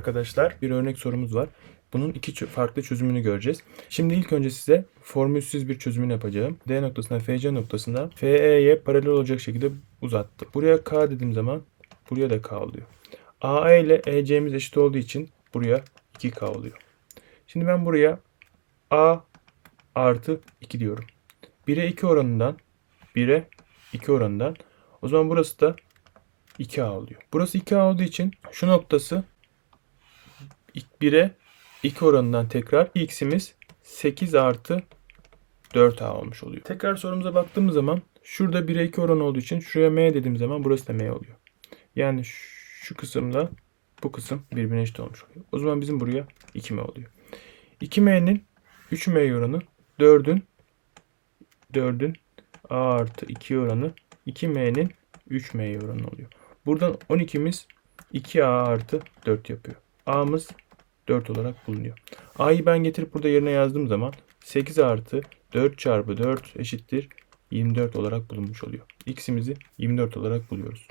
arkadaşlar. Bir örnek sorumuz var. Bunun iki farklı çözümünü göreceğiz. Şimdi ilk önce size formülsüz bir çözümünü yapacağım. D noktasına FC noktasına FE'ye paralel olacak şekilde uzattım. Buraya K dediğim zaman buraya da K oluyor. AE ile EC'miz eşit olduğu için buraya 2K oluyor. Şimdi ben buraya A artı 2 diyorum. 1'e 2 oranından 1'e 2 oranından o zaman burası da 2A oluyor. Burası 2A olduğu için şu noktası 1'e 2 oranından tekrar x'imiz 8 artı 4A olmuş oluyor. Tekrar sorumuza baktığımız zaman şurada 1'e 2 oran olduğu için şuraya m dediğim zaman burası da m oluyor. Yani şu kısımla bu kısım birbirine eşit olmuş oluyor. O zaman bizim buraya 2m oluyor. 2m'nin 3m oranı 4'ün 4'ün a artı 2 oranı 2m'nin 3m oranı oluyor. Buradan 12'miz 2a artı 4 yapıyor. a'mız 4 olarak bulunuyor. a'yı ben getirip burada yerine yazdığım zaman 8 artı 4 çarpı 4 eşittir 24 olarak bulunmuş oluyor. x'imizi 24 olarak buluyoruz.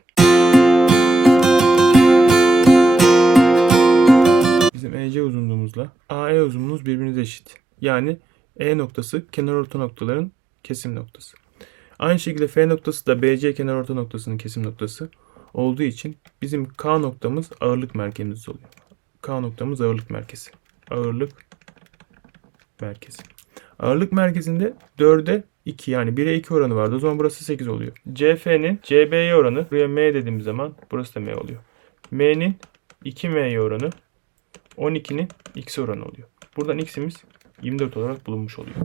Bizim EC uzunluğumuzla AE uzunluğumuz birbirine eşit. Yani E noktası kenarorta noktaların kesim noktası. Aynı şekilde F noktası da BC kenarorta noktasının kesim noktası olduğu için bizim K noktamız ağırlık merkezimiz oluyor. K noktamız ağırlık merkezi. Ağırlık merkezi. Ağırlık merkezinde 4'e 2 yani 1'e 2 oranı vardı. O zaman burası 8 oluyor. CF'nin CB'ye oranı buraya M dediğimiz zaman burası da M oluyor. M'nin 2M'ye oranı 12'nin x oranı oluyor. Buradan x'imiz 24 olarak bulunmuş oluyor.